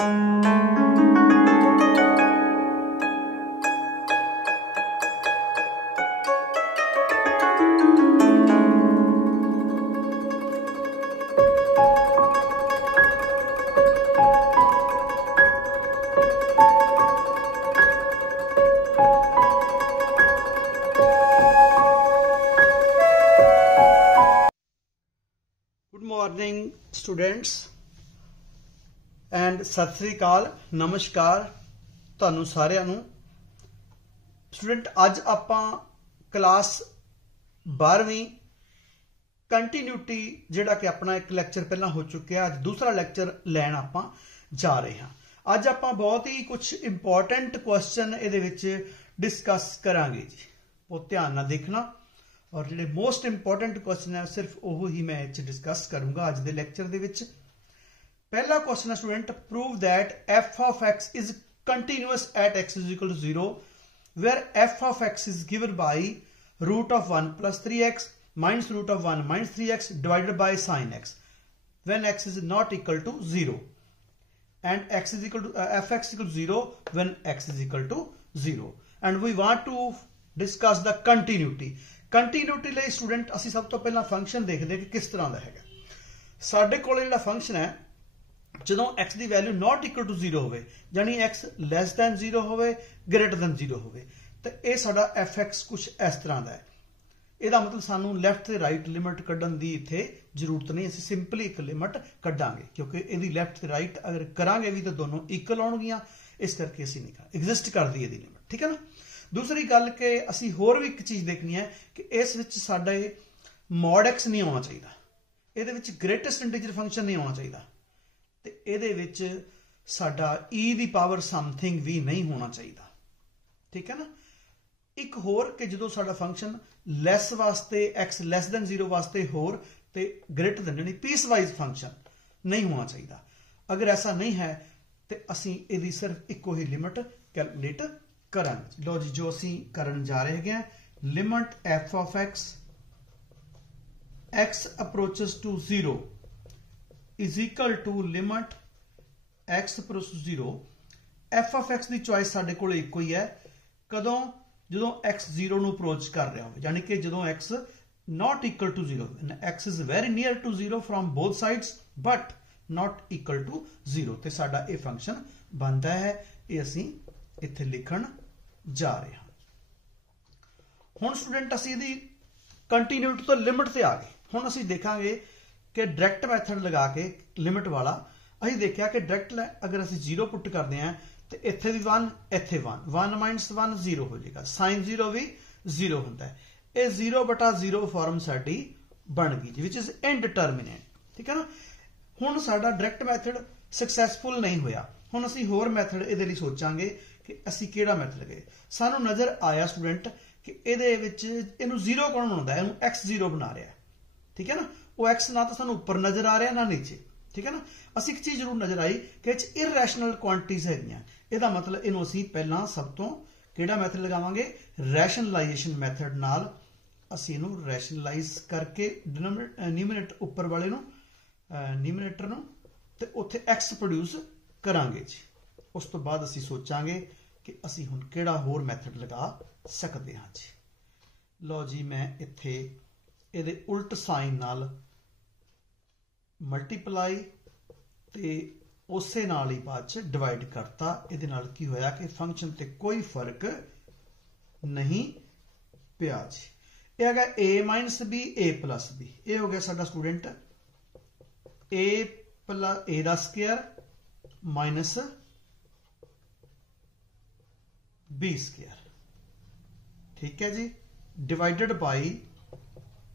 Morning students and सत श्री अकाल नमस्कार तुहानू सारिਆਂ ਨੂੰ स्टूडेंट अज आपां क्लास 12वीं कंटीन्यूटी जिहड़ा कि अपना एक लैक्चर पहला हो चुका है, अज दूसरा लैक्चर लैन आपां जा रहे हैं। अज आपां बहुत ही कुछ इंपॉर्टेंट क्वेश्चन इहदे विच डिस्कस करांगे जी, वो ध्यान नाल देखना। और जो मोस्ट इंपॉर्टेंट क्वेश्चन है सिर्फ वो ही मैं डिस्कस करूंगा अज के लैक्चर दे विच। पहला क्वेश्चन है student, prove that f of x is continuous at x is equal to 0 where f of x is given by root of 1 plus 3x minus root of 1 minus 3x divided by sine x when x is not equal to 0 and x is equal to f x equal to 0 when x is equal to 0 and we want to discuss the continuity. Continuity लिए student असी सब तो पहला function देखते हैं कि किस तरह का है। साडे कोल जिहड़ा फंक्शन है जो एक्स की वैल्यू नॉट इक्वल टू 0 हो, यानी एक्स लैस दैन 0 हो, ग्रेटर दैन 0 हो, तो यह साडा एफ एक्स कुछ इस तरह का है। यदा मतलब सानू लैफ्ट ते राइट लिमिट कड्ढण दी इत्थे जरूरत नहीं, असीं सिंपली एक लिमिट कड्ढांगे क्योंकि यदि लैफ्ट ते राइट अगर करांगे भी तो दोनों इक्वल आउणगियां, इस करके असीं नहीं एग्जिस्ट करदी इहदी लिमिट। ठीक है ना। दूसरी गल कि असी होर भी एक चीज़ देखनी है कि इस विच साडा मॉड एक्स नहीं आना चाहिए, ये ग्रेटेस्ट इंटीजर फंक्शन नहीं आना चाहिए, तो ये साडा ई दी पावर समथिंग भी नहीं होना चाहिए। ठीक है ना। एक होर कि जो साडा फंक्शन लैस वास्ते एक्स लैस दैन 0 वास्ते होर ते ग्रेटर दैन यानी पीस वाइज फंक्शन नहीं होना चाहिए। अगर ऐसा नहीं है तो असी इहदी सिर्फ इको ही लिमिट कैलकुलेट करांगे। लो जी, जो असी करन जा रहे हैं, limit f of x x approaches to 0 is equal to limit x approaches 0। F of x की चॉइस साडे कोल इको ही है कदों जो एक्स 0 नूं अप्रोच कर रहा हो, यानी कि जो x not equal to 0, x is very near to 0 from both sides but not equal to 0, तो साडा ये फंक्शन बनता है। ये असी इत्थे लिखण जा रहे हैं। हुण स्टूडेंट असी इहदी कंटीन्यूटी तो लिमिट से आ गए। हुण असी देखांगे कि डायरैक्ट मैथड लगा के लिमिट वाला असीं देखिया कि डायरैक्ट अगर असी 0 पुट करते हैं तो इत्थे भी 1 इत्थे 1, 1 माइनस 1 0 हो जाएगा, साइन 0 भी 0 होता है। ये 0/0 फॉर्म साडी बन गई जी, विच इज इनडिटरमिनेट। ठीक है ना। हुण साडा डायरैक्ट मैथड सक्सैसफुल नहीं होया, हुण असी होर मैथड इहदे लई सोचांगे कि असी किहड़ा मैथड लगे। सानू नज़र आया स्टूडेंट कि इहदे विच इहनूं 0 कौन बनाउंदा है, इहनूं x 0 बना रहा है। ठीक है ना। वो x ना तो सानू उपर नज़र आ रहा ना नीचे। ठीक है ना। असी एक चीज़ जरूर नज़र आई कि इररैशनल क्वांटिटीज़ हैगियां, इहदा मतलब इहनूं असी पहलां सब तो किहड़ा मैथड लगावांगे, रैशनलाइजेशन मैथड नाल असी इहनूं रैशनलाइज करके न्यूमरेटर उपर वाले नूं न्यूमरेटर नूं ते उत्थे x प्रोड्यूस करांगे जी। उस तो बाद असी सोचांगे कि असी हुण किहड़ा होर मैथड लगा सकते हाँ जी। लो जी, मैं इत्थे इहदे उल्ट साइन नाल मल्टीप्लाई ते उसे नाल ही बाद च डिवाइड करता। इहदे नाल की होया कि फंक्शन ते कोई फर्क नहीं पिया जी। यह है a minus b a plus b, यह हो गया साडा स्टूडेंट a प्लस a दा स्क्वायर माइनस b स्क्वायर। ठीक है जी, divided by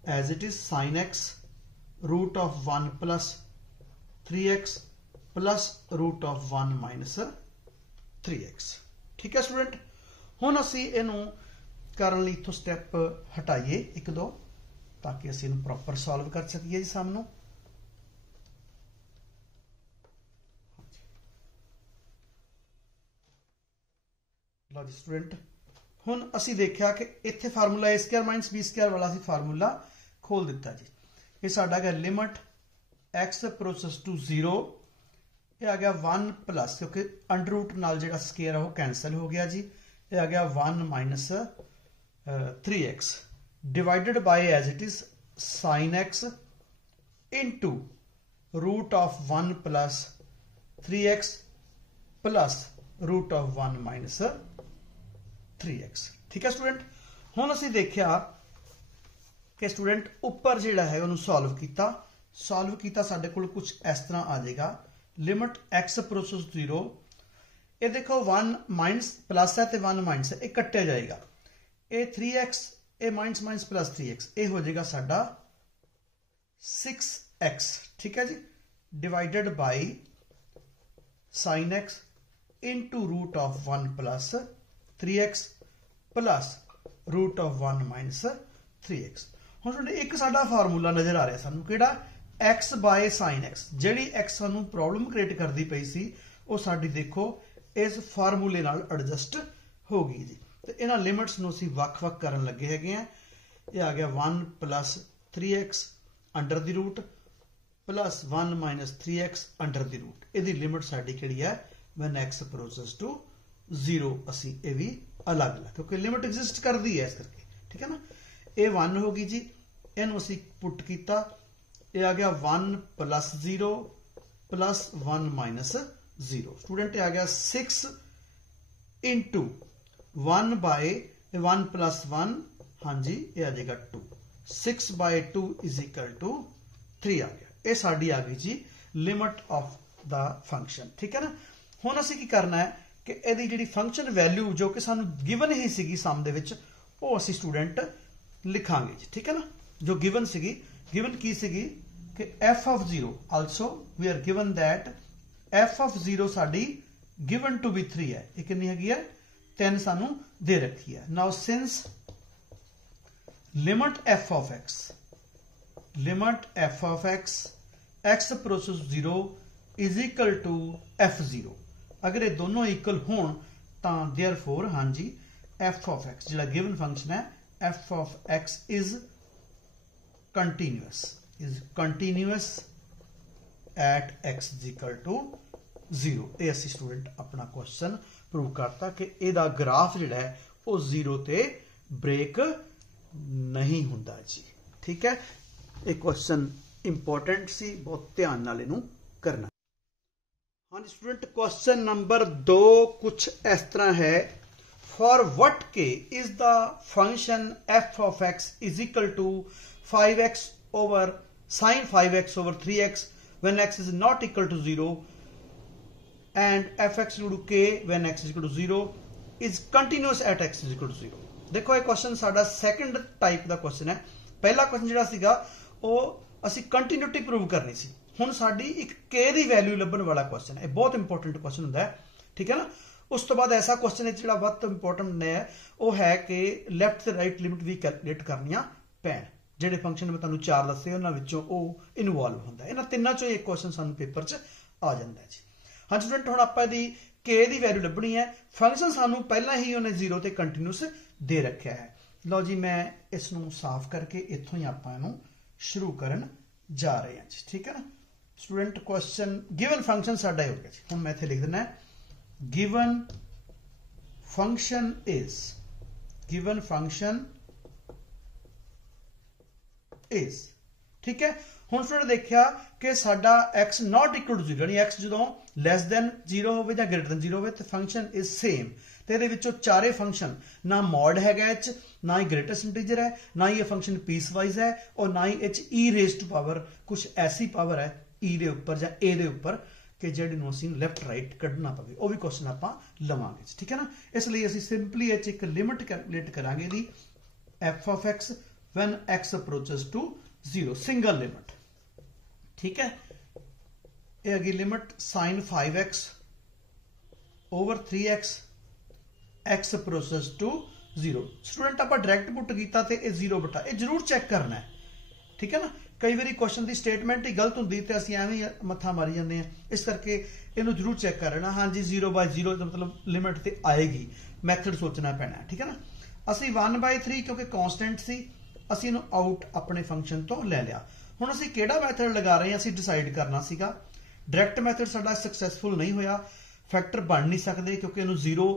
as it is sine x root of 1 plus 3x plus root of 1 minus 3x। ठीक है स्टूडेंट। हुण असी इहनूं करन लई इत्थों स्टैप हटाइए एक दो ताकि असी इहनूं प्रॉपर सॉल्व कर सकीए जी सामनों। लो जी स्टूडेंट, हुण असी देखिया कि इत्थे फार्मूला ए स्क्वायर माइनस बी स्क्वायर वाला असी फार्मूला खोल दिता जी। ये साडा है लिमिट एक्स अप्रोचेस टू 0 ये आ गया 1 प्लस, क्योंकि अंडर रूट नाल जिहड़ा स्केयर है वो कैंसल हो गया जी। ये आ गया 1 minus 3x divided by as it is sin x into root of 1 plus 3x plus root of 1 minus 3x। ठीक है स्टूडेंट, हुण असीं देखिया कि स्टूडेंट उपर जिहड़ा है उहनूं सॉल्व कीता साडे कोल कुछ इस तरह आ जाएगा, लिमिट x अप्रोचेस 0। ये देखो 1 माइनस प्लस है तो 1 माइनस है, ये कट्टिया जाएगा। ये 3x ये माइनस माइनस प्लस 3x, ये हो जाएगा साडा 6x। ठीक है जी, divided by sin x into root of 1 plus 3x plus root of 1 minus 3x। हुण तुहानूं एक साडा फार्मूला नज़र आ रहा सानूं किहड़ा, x बाय sin x। जिहड़ी x सानूं प्रॉब्लम क्रिएट करदी पई सी वो साडी देखो इस फार्मूले नाल एडजस्ट हो गई जी। तो इन्हां लिमिट्स नूं असीं वख-वख करन लगे हैगे आ। ये आ गया 1 plus 3x under the root plus 1 minus 3x under the root. इहदी लिमिट साडी किहड़ी है, व्हेन x अप्रोचेस टू 0। असीं ये भी अलग अलग, क्योंकि लिमिट एग्जिस्ट करती है इस करके। ठीक है ना, ये 1 हो गई जी, इनू असीं पुट किया। ये आ गया 1 प्लस 0 प्लस 1 माइनस 0। स्टूडेंट आ गया 6 इंटू 1 बाय 1 प्लस 1, हाँ जी ये आ जाएगा 2। 6 बाय 2 इज इक्वल टू 3 आ गया। ये साडी आ गई जी लिमिट ऑफ द फंक्शन। ठीक है ना, हुण असीं की करना है कि इहदी जिहड़ी फंक्शन वैल्यू जो कि सानूं गिवन ही सीगी सम दे विच, वो असीं स्टूडेंट लिखांगे जी। ठीक है ना, जो गिवन सीगी, गिवन की सीगी कि f of 0 also we are given that f of 0 sari given to be 3 है। ये कितनी हैगी है, 3 सानू दे रखी है। Now since limit f of x x approaches 0 is equal to f0। अगर ये दोनों इक्वल होण तां देयरफॉर हाँ जी f of x जिहड़ा गिवन फंक्शन है f of x is continuous at x is equal to 0। ये असी स्टूडेंट अपना क्वेश्चन प्रूव करता कि इहदा ग्राफ जिहड़ा है वो 0 ते ब्रेक नहीं हुंदा जी। ठीक है, ये क्वेश्चन इंपॉर्टेंट सी, बहुत ध्यान नाल इहनूं करना। हाँ जी स्टूडेंट, क्वेश्चन नंबर 2 कुछ इस तरह है, फॉर व्हाट के is the function f of x is equal to 5x over sin 5x over 3x when x is not equal to 0 and fx equal to k when x is equal to 0 is continuous at x is equal to 0। देखो ये question साडा second type का question है। पहला question जिहड़ा सीगा वो असी कंटिन्यूटी प्रूव करनी सी, हुण साडी एक k दी वैल्यू लभण वाला क्वेश्चन है, बहुत इंपॉर्टेंट क्वेश्चन हुंदा है। ठीक है ना, उस तो बाद ऐसा क्वेश्चन है जिहड़ा बहुत इंपॉर्टेंट है वो है कि लैफ्ट ते राइट लिमिट भी कैलकुलेट करनियां पैण। ਜਿਹੜੇ फंक्शन मैं तुहानूं 4 दस्से उन्हां विचों ਉਹ इनवॉल्व ਹੁੰਦਾ, इन्हां ਤਿੰਨਾਂ ਚੋਂ एक क्वेश्चन सानूं पेपर 'ਚ आ ਜਾਂਦਾ है जी। हाँ स्टूडेंट, हुण आपां दी k दी वैल्यू लभणी है, फंक्शन सानूं पहलां ही उन्हें 0 ते कंटीन्यूअस दे रखिया है। लो जी मैं इसनूं साफ करके इत्थों ही आपां इहनूं शुरू करन जा रहे हैं जी। ठीक है ना स्टूडेंट, क्वेश्चन गिवन फंक्शन साडा हो गया जी। हुण मैं इत्थे लिख दिना है गिवन फंक्शन इज। ठीक है, हुण स्टूडेंट देखिया कि साडा x नॉट इक्वल टू 0 यानी x जदों लैस दैन 0 होवे जां ग्रेटर दैन 0 होवे ते फंक्शन इज सेम। ते इहदे विचों चारे फंक्शन ना मॉड हैगा इच, ना ही ग्रेटेस्ट इंटीजर है, ना ही ये फंक्शन पीस वाइज है, और ना ही each e raise to power कुछ ऐसी पावर है ई दे उपर जां ए दे उपर कि जिहड़ी नूं असीं लैफ्ट राइट कढना पवे, वो भी क्वेश्चन आपां लवांगे। ठीक है ना, इसलिए असीं सिंपली इच एक लिमिट कैलकुलेट करांगे दी f of x when x approaches to 0, single limit. ठीक है, ये अगी limit sin 5x over 3x x approaches to 0। Student आप डायरेक्ट पुट किया तो यह 0 बटा, ये जरूर चेक करना है। ठीक है ना, कई बार क्वेश्चन की स्टेटमेंट ही गलत होंगी तो असं एवं मत्था मारी जाते हैं, इस करके इनू जरूर चेक कर लेना। हाँ जी 0/0 मतलब लिमिट तो आएगी, मैथड सोचना पैना है। ठीक है ना, असी 1/3 क्योंकि कॉन्स्टेंट सी असी आउट अपने फंक्शन तो ले लिया। हुण असी किहड़ा मैथड लगा रहे हैं असी डिसाइड करना सीगा। डायरैक्ट मैथड साडा सक्सैसफुल नहीं होया, फैक्टर बन नहीं सकते क्योंकि इनू जीरो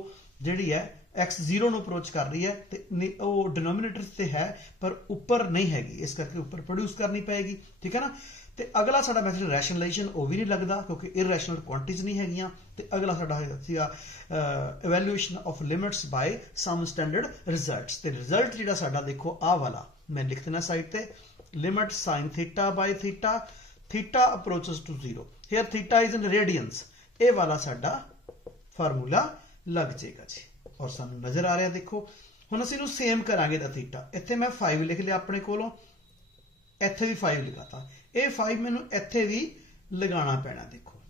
जिहड़ी है एक्स जीरो नू अप्रोच कर रही है तो वो डिनोमीनेटर से है पर उपर नहीं हैगी, इस करके उपर प्रोड्यूस करनी पेगी। ठीक है ना। तो अगला साडा मैथड रैशनलाइजेशन वो भी नहीं लगता क्योंकि इरैशनल क्वांटिटीज नहीं हैगियां। तो अगला साडा सीगा evaluation of limits by some standard results. तो रिजल्ट जिहड़ा साडा देखो आ वाला मैं लिख देना साइड ते, limit sine theta by theta, theta approaches to zero, here theta is in radians, ये वाला साडा फार्मूला लग जाएगा जी। और सानू नजर आ रहा देखो हुण असीं इहनूं सेम करांगे दा थीटा, इत्थे मैं 5 लिख लिया अपने कोलों, इत्थे भी 5 लिखाता, ये 5 मैनू इत्थे भी लगाना पैना। देखो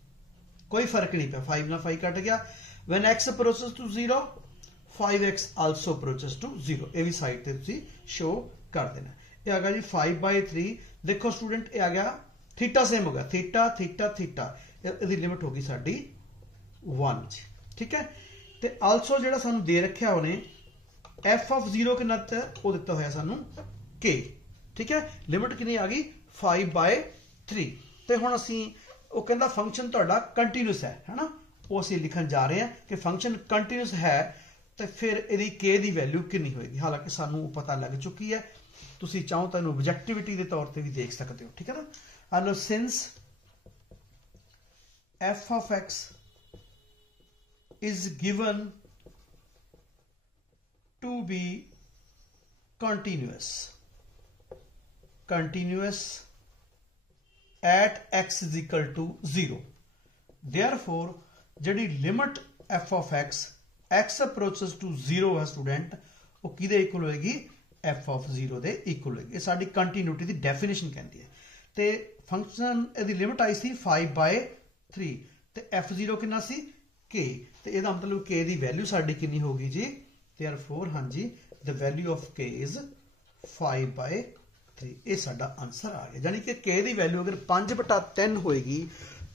कोई फर्क नहीं पिया, 5 ना 5 कट गया। When x approaches to 0 5x also approaches to 0, ये भी साइड ते तुसीं शो कर देना। ये आ गया जी 5/3। देखो स्टूडेंट ये आ गया थीटा सेम हो गया, थीटा थीटा थीटा, इसकी लिमिट होगी साडी 1 जी। ठीक है। तो आल्सो जिहड़ा सानू दे रखिया उन्हें एफ ऑफ 0 कितना वो दिता होया सानू के। ठीक है। लिमिट कितनी आ गई 5/3। तो हुण असीं वो कहंदा फंक्शन तुहाडा कंटीन्यूअस है ना, वो असीं लिखण जा रहे हैं कि फंक्शन कंटीन्यूअस है तो फिर इहदी के दी वैल्यू कितनी होएगी। हालांकि सानू पता लग चुकी है, तुसीं चाहो तो इहनूं ऑब्जेक्टिविटी के तौर पर भी देख सकते हो। ठीक है ना। Hello since F of x is given to be continuous at x is equal to 0, therefore जड़ी limit f of x approaches to 0 है स्टूडेंट, वो किदे इक्वल होएगी f of 0 दे इक्वल होएगी। ये साडी कंटिन्यूटी दी डेफिनेशन कहती है। ते फंक्शन इहदी लिमिट आई सी 5/3 ते f0 कितना सी के, तो यह मतलब के दी वैल्यू साडी कितनी होगी जी, देयरफॉर हाँ जी द वैल्यू ऑफ के इज 5/3। ये साडा आंसर आ गया, यानी कि के दी वैल्यू अगर 5/3 होएगी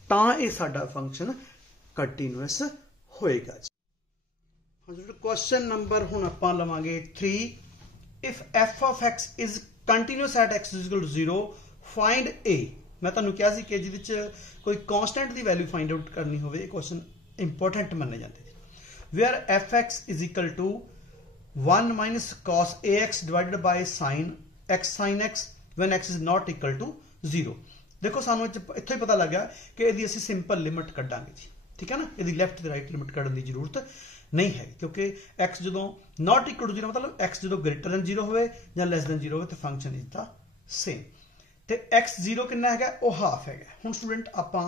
तो यह साडा फंक्शन कंटीन्यूअस होएगा जी। हाँ जी क्वेश्चन नंबर हुण आपां लवांगे 3, if f of x is continuous at x is equal to 0 find A. मैं तुहानूं कहा सी कि जिहदे च कोई कांस्टेंट दी वैल्यू फाइंड आउट करनी होवे, क्वेश्चन इंपोर्टेंट मन्ने जाते हैं। Where f x is equal to 1 minus cos A x divided by sine x when x is not equal to 0। देखो सानू इत्थों ही पता लग गया कि यदि असीं सिंपल लिमिट कड्डांगे जी। ठीक है ना। यदि लैफ्ट ते राइट लिमिट कड्डण की जरूरत नहीं है क्योंकि एक्स जो नॉट इक्वल टू 0 मतलब एक्स जो ग्रेटर दैन 0 हो या लैस दैन 0 हो तो फंक्शन इज द सेम। तो एक्स 0 कितना है वो हाफ है। हुण स्टूडेंट आपां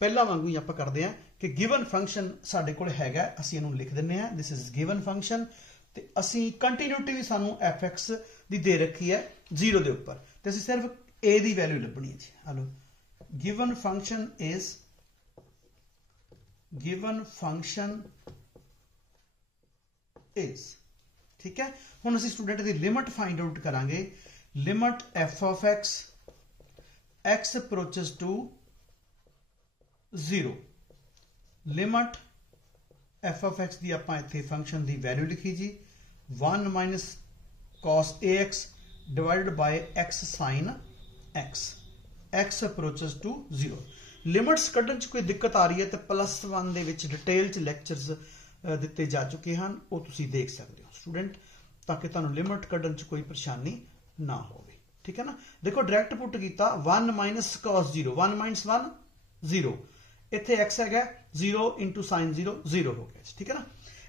पहला वांगू ही आप करते हैं कि गिवन फंक्शन साडे कोल हैगा, असीं इहनूं लिख दिंदे हैं दिस इज गिवन फंक्शन। ते असीं कंटीन्यूटी भी सानू एफ एक्स दी दे रखी है 0 दे उपर, ते असीं सिर्फ ए दी वैल्यू लभनी है जी। हलो गिवन फंक्शन इज ठीक है। हुण असीं स्टूडेंट दी लिमिट फाइंड आउट करांगे, limit f of x approaches to 0, limit f of x की आप इतने फंक्शन की वैल्यू लिखी जी 1 minus cos A x divided by x sine x approaches to 0। Limits कढ़न च कोई दिक्कत आ रही है तो +1 दे विच डिटेल च लैक्चरस दिते जा चुके हैं, वो तुसीं देख सकते हो स्टूडेंट, ताकि तुहानूं लिमिट कढ़न च कोई परेशानी ना हो। ठीक है ना। देखो डायरैक्ट पुट किया 1 माइनस कॉस 0, 1 माइनस 1 0, इत्थे x है 0 इंटू साइन 0 0 हो गया। ठीक है ना।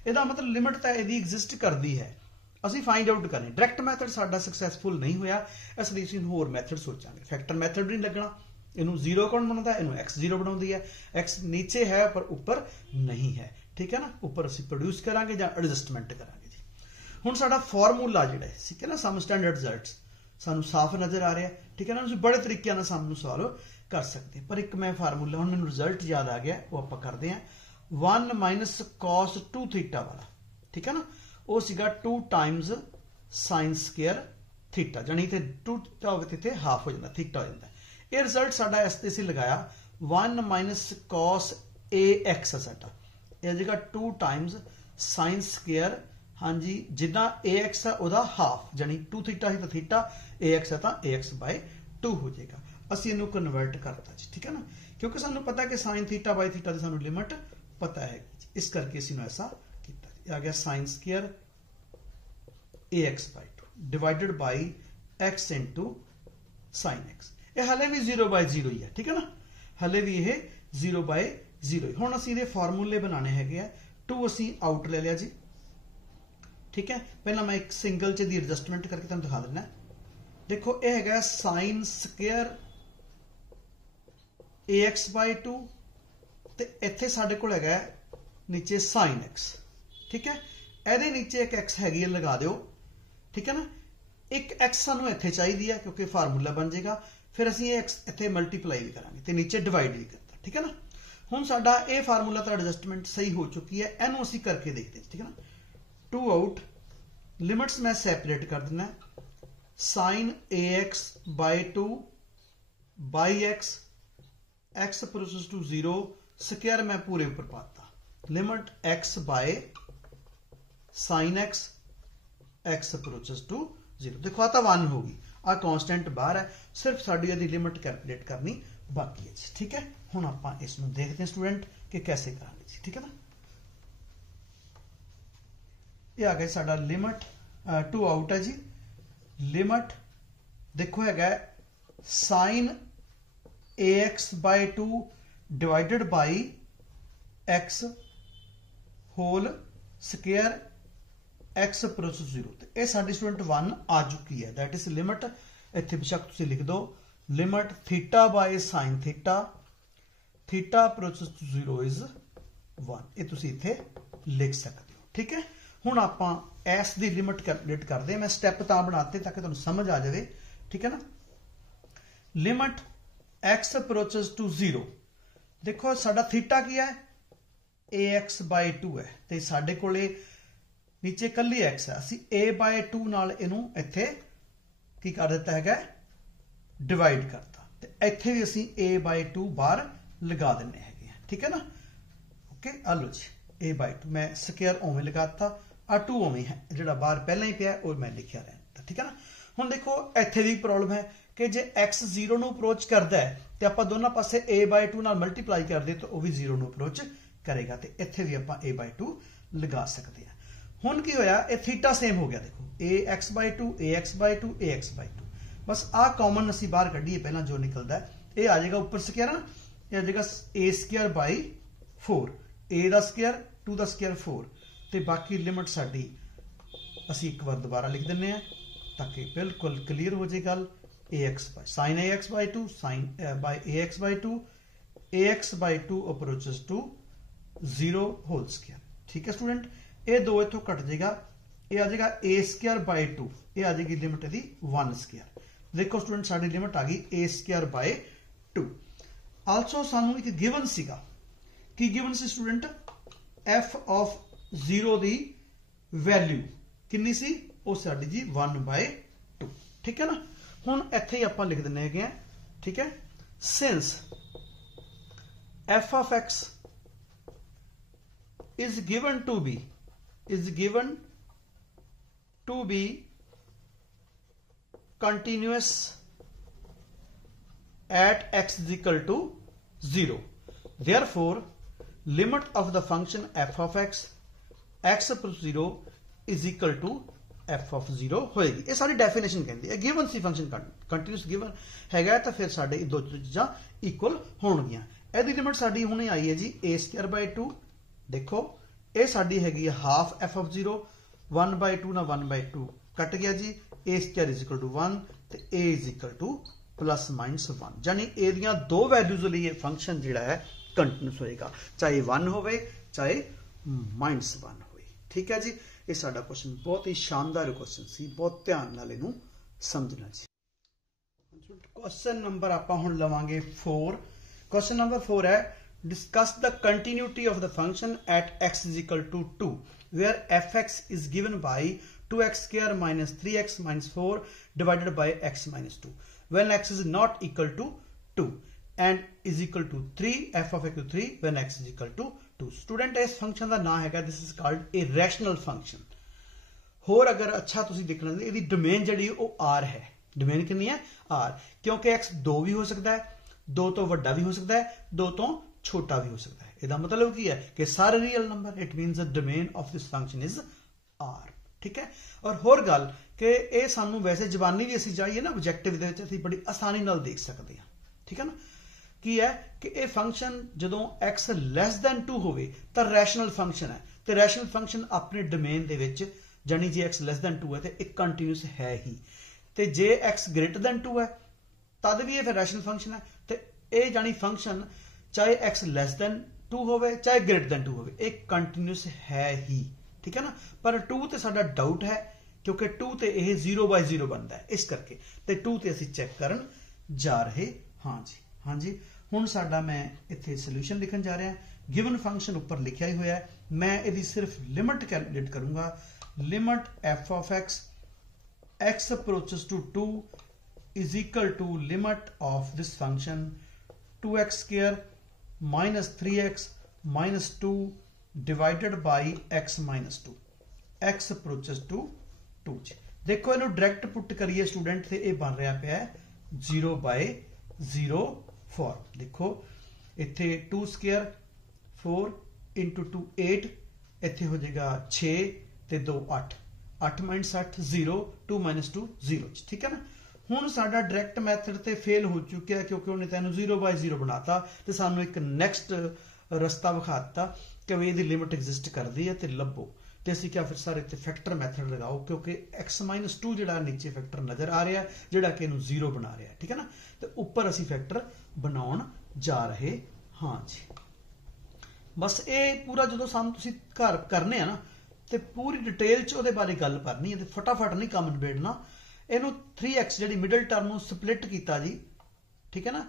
यदा मतलब लिमिट तो यदि एग्जिस्ट करती है, असीं फाइंड आउट करनी। डायरैक्ट मैथड साडा सक्सैसफुल नहीं होया, इसलिए असीं होर मैथड सोचांगे। फैक्टर मैथड भी नहीं लगना, इनू 0 कौन बनाता है, इनू x0 बनाती है। x नीचे है पर ऊपर नहीं है। ठीक है ना। ऊपर असीं प्रोड्यूस करांगे या एडजस्टमेंट करांगे जी। हुण साडा फॉर्मूला जिहड़ा है ठीक है ना, सम स्टैंडर्ड रिजल्ट्स सानू साफ नजर आ रहा है। ठीक है ना। तुसीं बड़े तरीके नाल सानू सवाल कर सकते, पर एक मैं फार्मूला हुण मैनूं रिजल्ट याद आ गया, वो आप करते हैं 1 माइनस कॉस 2 थीटा वाला। ठीक है ना। वो सीगा 2 टाइम्स साइन स्क्वेयर थीटा, जानी इत्थे 2 थीटा होवे ते हाफ हो जाता, थीटा हो जाता। ये रिजल्ट साडा इस ते असीं लगाया 1 माइनस कॉस ए एक्स है साडा, ये जगह 2 टाइम्स साइन स्क्वेयर हाँ जी जिदा ए एक्स है वह हाफ, जानी 2 थीटा है तो थीटा, ए एक्स है तो ए एक्स बाय 2 हो जाएगा। असीं इनू कन्वर्ट करता जी। ठीक है ना। क्योंकि सानू पता है कि साइन थीटा बाई थीटा की सानू लिमिट पता है, इस करके इसी ऐसा किया। आ गया sine square ax/2 divided by x into sine x. ये हले भी 0/0 ही है, ठीक है ना, हले भी ये 0/0 हुण असीं इहदे फार्मूले बनाने हैगे आ। 2 असीं आउट ले लिया जी, ठीक है। पहला मैं एक सिंगल च दी एडजस्टमेंट करके तुहानूं दिखा दिना। देखो यह है साइन स्क्वायर ax/2 ते इत्थे साडे कोल है नीचे साइन x, ठीक है। ਇਹਦੇ नीचे एक x हैगी लगा दिओ, ठीक है ना। एक x सानू इत्थे चाहिदी है क्योंकि फार्मूला बन जाएगा, फिर असीं x इत्थे मल्टीप्लाई भी करांगे ते नीचे डिवाइड भी करता, ठीक है ना। हुण साडा ये फार्मूला तो एडजस्टमेंट सही हो चुकी है, इहनूं असीं करके देखते हैं, ठीक है ना। 2 आउट, लिमिट्स मैं सैपरेट कर देना, sine ax/2 by x, x approaches to 0, square मैं पूरे ऊपर पाता, limit x by sine x approaches to 0। देखो आ तो 1 होगी, आ कॉन्स्टेंट बाहर है, सिर्फ साडी इहदी लिमिट कैलकुलेट करनी बाकी है जी, ठीक है। हुण आपां इसनूं देखते हैं स्टूडेंट कि कैसे करांगे जी, ठीक है ना। ये आ गया साडा लिमिट 2 आउट है जी, लिमिट देखो है sine ax/2 divided by x whole square x approach 0। ये साडी स्टूडेंट 1 आ चुकी है, दैट इज लिमिट, इत्थे बेशक तुसीं लिख दो limit theta by sine theta, theta approach 0 is 1, ये तुसीं इत्थे लिख सकते हो, ठीक है। हुण आपां एस दी लिमिट कैलकुलेट करते हैं, मैं स्टैप तां बनाते ताकि तुहानूं समझ आ जाए, ठीक है ना। लिमिट x अप्रोचेस टू 0, देखो साडा थीटा की है ax/2 है, तो साडे कोले नीचे कल्ली x है, असीं a/2 नाल इहनूं इत्थे की कर दिता है डिवाइड करता, ते इत्थे भी असीं a/2 बाहर लगा दिंदे हैगे, ठीक है ना। ओके आ लो जी a/2 मैं स्क्वायर उवें लगाता, आ 2 उवें है, जिहड़ा बाहर पहले ही पिया और मैं लिखिया रहता, ठीक है ना। हुण देखो इत्थे भी प्रॉब्लम है कि जे x 0 नूं अप्रोच करता है तो आप दोनों पासे a/2 नाल मल्टीप्लाई कर दे तो वह भी 0 नूं अप्रोच करेगा, तो इत्थे भी आप a/2 लगा सकते हैं। हुण की होया, ये थीटा सेम हो गया, देखो ax/2 ax/2 ax/2, बस आ कॉमन असीं बाहर कढ़ीए, पहला जो निकलता है ये आ जाएगा ऊपर स्क्वायर ना, ये आ जाएगा a²/4, a दा स्क्वायर 2 दा स्क्वायर 4, तो बाकी लिमिट साडी असीं एक बार दोबारा लिख दिंदे हैं ताकि बिल्कुल क्लीयर हो जाए गल। Sine ax/2 sine by ax/2, ax/2 approaches to 0 whole square, ठीक है स्टूडेंट। ये 2 इथों कट जाएगा, ये आ जाएगा a²/2, ये आ जाएगी लिमिट यदि 1 स्क्वायर। देखो स्टूडेंट साडी लिमिट आ गई a²/2। आल्सो सानू एक गिवन सीगा, की गिवन सी स्टूडेंट f ऑफ 0 दी वैल्यू कितनी सी, वो साडी जी 1/2, ठीक है ना। हुण इत्थे ही आपां लिख दिंदे हैगे, ठीक है। Since f of x is given to be continuous at x is equal to 0, therefore limit of the function f of x approach 0 is equal to f of 0 होएगी। ये सारी डेफिनेशन कहती है, गिवन सी फंक्शन कंटीन्यूअस गिवन हैगा, तो फिर साडे दो चीज़ां इक्वल होणगियां। इहदी लिमिट साडी हुणे आई है जी a²/2, देखो ये साडी हैगी हाफ f of 0, 1/2 ना 1/2 कट गया जी, a² इज इक्वल टू 1 तो a इज इक्वल टू +-1, यानी एदियां 2 वैल्यूज लिए ये फंक्शन जिहड़ा है कंटीन्यूअस होएगा, चाहे 1 होवे चाहे -1 होवे, ठीक है जी। ये साडा क्वेश्चन बहुत ही शानदार क्वेश्चन सी, बहुत ध्यान नाल इहनूं समझना जी। क्वेश्चन नंबर आपां हुण लवांगे 4। क्वेश्चन नंबर 4 है discuss the continuity of the function at x is equal to 2 where fx is given by 2x² minus 3x minus 4 divided by x minus 2 when x is not equal to 2 and is equal to 3, f of x to 3 when x is equal to 2। Student इस function का नाम है, this is called a rational function. होर अगर अच्छा तुसीं देखना इसकी डोमेन जी वो आर है, डोमेन कितनी है r, क्योंकि x 2 भी हो सकता है 2 ਤੋਂ ਵੱਡਾ भी हो सकता है, 2 ਤੋਂ छोटा भी हो सकता है। ਇਹਦਾ मतलब की है कि सारे real number, it मीनस the domain of this function is R। ठीक है। और होर गल कि ਇਹ ਸਾਨੂੰ वैसे जबानी भी ਅਸੀਂ ਜਾਈਏ ना ऑब्जेक्टिव ਦੇ ਵਿੱਚ ਅਸੀਂ बड़ी आसानी ਨਾਲ देख सकते हैं। ठीक है ना। की है कि यह फंक्शन जो x लैस दैन 2 होवे तो रैशनल फंक्शन है, तो रैशनल फंक्शन अपने डोमेन दे विच जानी जे x लैस दैन 2 है तो एक कंटीन्यूस है ही, तो जे x ग्रेटर दैन 2 है तद भी ये फिर रैशनल फंक्शन है। तो यह जानी फंक्शन चाहे x लैस दैन 2 होवे चाहे ग्रेटर दैन 2 होवे एक कंटीन्यूस है ही। ठीक है ना। पर 2 तो साडा डाउट है क्योंकि 2 तो यह 0/0 बनता है, इस करके तो 2 तो असीं चैक करन जा रहे हाँ जी। हाँ जी। हुण साडा मैं इत्थे सोल्यूशन लिखन जा रहा। गिवन फंक्शन ऊपर लिखा ही होया है, मैं इहदी सिर्फ लिमिट कैलकुलेट करूंगा। Limit f of x approaches to 2 is equal to limit of this function 2x² minus 3x minus 2 divided by x minus 2 x approaches to 2 जी। देखो इन्हू डायरैक्ट पुट करिए स्टूडेंट, तो यह बन रहा पे 0/0 फॉर्म। देखो इत्थे 2² 4 इंटू 2 8, इत्थे हो जाएगा 6 ते 2 8, 8 माइनस 8 0, 2 माइनस 2 0। ठीक है ना। हुण साडा डायरैक्ट मैथड ते फेल हो चुका है क्योंकि उन्हें तैनूं 0/0 बनाता ते सानूं एक नैक्सट रस्ता विखाता कि भी इहदी लिमिट एग्जिस्ट करती है तो लभो। तो असीं क्या फिर सारे फैक्टर मैथड लगाओ क्योंकि x माइनस 2 जो नीचे फैक्टर नज़र आ रहा है जोड़ा कि इहनूं 0 बना रहा है। ठीक है ना। तो उपर असीं फैक्टर बनाउण जा रहे हाँ जी। बस ये पूरा जो सानूं तुसीं घर करने ना तो पूरी डिटेल च उहदे बारे गल करनी है, तो फटाफट नहीं काम निबेड़ना। इहनूं 3x जिहड़ी मिडल टर्म नूं स्पलिट कीता जी। ठीक है ना।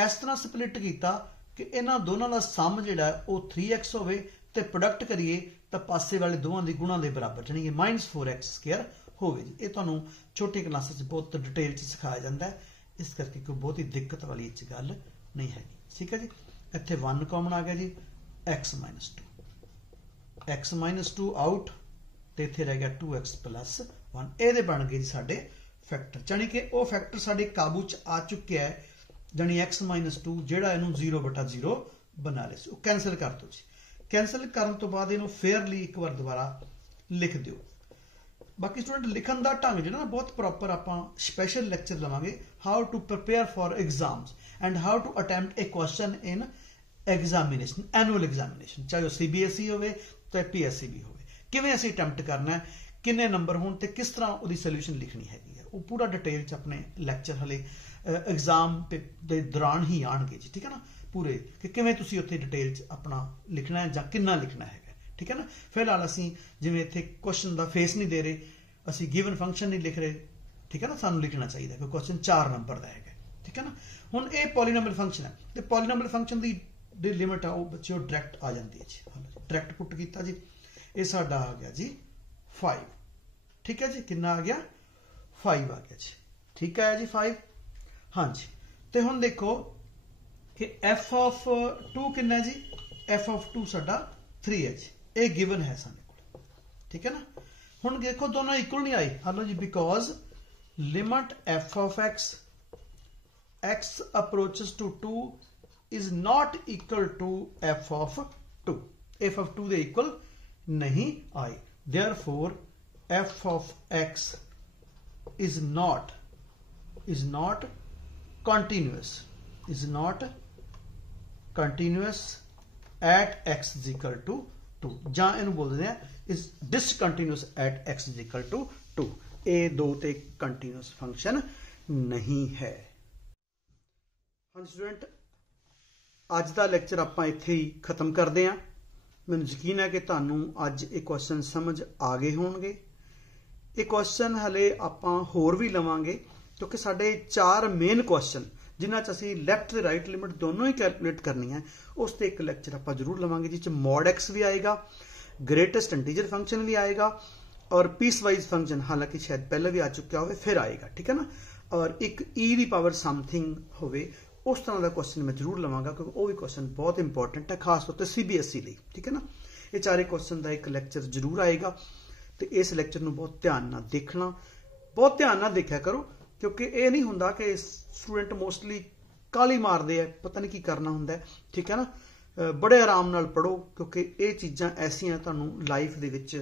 इस तरह स्पलिट कीता कि इन्हां दोनों का सम जिहड़ा वो 3x होवे ते प्रोडक्ट करिए तो पासे वाले दोवां दी गुणा के बराबर जानी कि -4x² होवे जी। ये तुहानूं छोटी क्लास बहुत डिटेल च सिखाया जाता है, इस करके कोई बहुत ही दिक्कत वाली गल नहीं है। ठीक है जी। इत्थे 1 कॉमन आ गया जी, x minus 2, x minus 2 out, तो इत्थे रह गया 2x प्लस 1। ये बन गए जी साडे फैक्टर, जानी कि वो फैक्टर साडे काबू च आ चुके है, जानी x माइनस 2 जिहड़ा इहनूं 0/0 बना रहे सी कैंसल कर दो जी। कैंसल करने तो बाद इहनूं फेयरली एक बार दोबारा लिख दिओ। बाकी स्टूडेंट लिखण दा ढंग जिहड़ा बहुत प्रॉपर आपां स्पैशल लैक्चर लवांगे, how to prepare for exams and how to attempt a question in examination, annual examination, चाहे वह CBSE होवे चाहे PSE भी होवे, किवें असीं अटैम्प्ट करना है, किन्ने नंबर होण ते किस तरह उहदी सोल्यूशन लिखनी हैगी है, वो पूरा डिटेल च अपने लैक्चर हले एग्जाम दे दौरान ही आउणगे जी। ठीक है ना। पूरे कि किवें तुसीं उत्थे डिटेल च अपना लिखना है जां किन्ना लिखना है। ठीक है ना। फिलहाल असीं जिवें इत्थे क्वेश्चन का फेस नहीं दे रहे, असीं गिवन फंक्शन नहीं लिख रहे। ठीक है ना। सानूं लिखना चाहिए कि क्वेश्चन 4 नंबर का है। ठीक है ना। हुण ये पॉलीनोमियल फंक्शन है, तो पॉलीनोमियल फंक्शन की लिमिट आ बच्चे डायरैक्ट आ जाती है जी। डायरैक्ट पुट किया जी, ये साडा आ गया जी 5। ठीक है जी। कितना आ गया 5 आ गया जी। ठीक है जी 5। हाँ जी। तो हुण देखो कि f ऑफ 2 कितना जी, f ऑफ 2 साडा 3 है जी, ये गिवन है साडे कोल। ठीक है ना। हुण देखो दोनों इक्वल नहीं आई, हालो जी, because limit f of x approaches to 2 is not equal to f of 2, f of 2 दे इक्वल नहीं आई, therefore f of x is not continuous, is not continuous at x is equal to 2, ਜਾਂ ਇਹਨੂੰ ਬੋਲਦੇ ਆ is discontinuous at x is equal to 2। ਇਹ ਦੋ ਤੇ ਕੰਟੀਨਿਊਸ ਫੰਕਸ਼ਨ ਨਹੀਂ ਹੈ। ਹਾਂ ਸਟੂਡੈਂਟ, ਅੱਜ ਦਾ ਲੈਕਚਰ ਆਪਾਂ ਇੱਥੇ ਹੀ ਖਤਮ ਕਰਦੇ ਹਾਂ। ਮੈਨੂੰ ਯਕੀਨ ਹੈ ਕਿ ਤੁਹਾਨੂੰ ਅੱਜ ਇਹ ਕੁਐਸਚਨ ਸਮਝ ਆ ਗਏ ਹੋਣਗੇ। ਇਹ ਕੁਐਸਚਨ ਹਲੇ ਆਪਾਂ ਹੋਰ ਵੀ ਲਵਾਂਗੇ ਕਿਉਂਕਿ ਸਾਡੇ 4 ਮੇਨ ਕੁਐਸਚਨ जिन्हां च असीं लैफ्ट ते राइट लिमिट दोनों ही कैलकुलेट करनी है, उस ते एक लैक्चर आप जरूर लवांगे जिस मॉड एक्स भी आएगा, ग्रेटेस्ट इंटीजर फंक्शन भी आएगा और पीस वाइज फंक्शन हालांकि शायद पहले भी आ चुका हो फिर आएगा। ठीक है ना। और एक ई दी पावर समथिंग होवे उस तरह का क्वेश्चन मैं जरूर लवांगा क्योंकि वो भी क्वेश्चन बहुत इंपॉर्टेंट है खास तौर पर CBSE ਲਈ। ठीक है ना। ये 4 क्वेश्चन का एक लैक्चर जरूर आएगा तो इस लैक्चर में बहुत ध्यान नाल देखना, बहुत ध्यान नाल देखा करो क्योंकि ये नहीं होंदा कि स्टूडेंट मोस्टली ਕਾਲੀ ਮਾਰਦੇ ਆ, ਪਤਾ ਨਹੀਂ ਕੀ ਕਰਨਾ ਹੁੰਦਾ ਹੈ, ਠੀਕ ਹੈ ਨਾ। ਬੜੇ ਆਰਾਮ ਨਾਲ ਪੜ੍ਹੋ, ਕਿਉਂਕਿ ਇਹ ਚੀਜ਼ਾਂ ਐਸੀਆਂ ਤੁਹਾਨੂੰ ਲਾਈਫ ਦੇ ਵਿੱਚ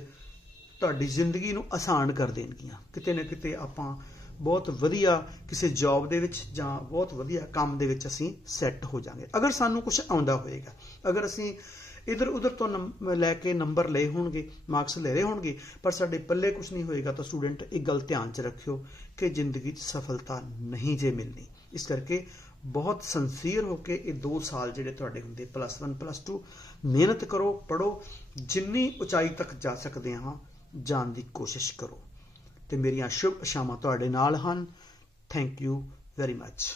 ਤੁਹਾਡੀ ਜ਼ਿੰਦਗੀ ਨੂੰ ਆਸਾਨ ਕਰ ਦੇਣਗੀਆਂ। ਕਿਤੇ ਨਾ ਕਿਤੇ ਆਪਾਂ ਬਹੁਤ ਵਧੀਆ ਕਿਸੇ ਜੌਬ ਦੇ ਵਿੱਚ ਜਾਂ ਬਹੁਤ ਵਧੀਆ ਕੰਮ ਦੇ ਵਿੱਚ ਅਸੀਂ ਸੈੱਟ ਹੋ ਜਾਵਾਂਗੇ, ਅਗਰ ਸਾਨੂੰ ਕੁਝ ਆਉਂਦਾ ਹੋਏਗਾ। ਅਗਰ ਅਸੀਂ ਇੱਧਰ ਉੱਧਰ ਤੋਂ ਲੈ ਕੇ ਨੰਬਰ ਲਏ ਹੋਣਗੇ, ਮਾਰਕਸ ਲੈ ਰਹੇ ਹੋਣਗੇ, ਪਰ ਸਾਡੇ ਪੱਲੇ ਕੁਝ ਨਹੀਂ ਹੋਏਗਾ, ਤਾਂ ਸਟੂਡੈਂਟ ਇੱਕ ਗੱਲ ਧਿਆਨ 'ਚ ਰੱਖਿਓ ਕਿ ਜ਼ਿੰਦਗੀ 'ਚ ਸਫਲਤਾ ਨਹੀਂ ਜੇ ਮਿਲਣੀ। ਇਸ ਕਰਕੇ ਬਹੁਤ ਸਿੰਸੀਅਰ ਹੋ ਕੇ ਇਹ 2 ਸਾਲ ਜਿਹੜੇ ਤੁਹਾਡੇ ਹੁੰਦੇ +1 +2 ਮਿਹਨਤ ਕਰੋ, ਪੜ੍ਹੋ, ਜਿੰਨੀ ਉਚਾਈ ਤੱਕ ਜਾ ਸਕਦੇ ਹਾਂ ਜਾਣ ਦੀ ਕੋਸ਼ਿਸ਼ ਕਰੋ। ਤੇ ਮੇਰੀਆਂ ਸ਼ੁਭ ਆਸ਼ਾਵਾਂ ਤੁਹਾਡੇ ਨਾਲ ਹਨ। Thank you very much.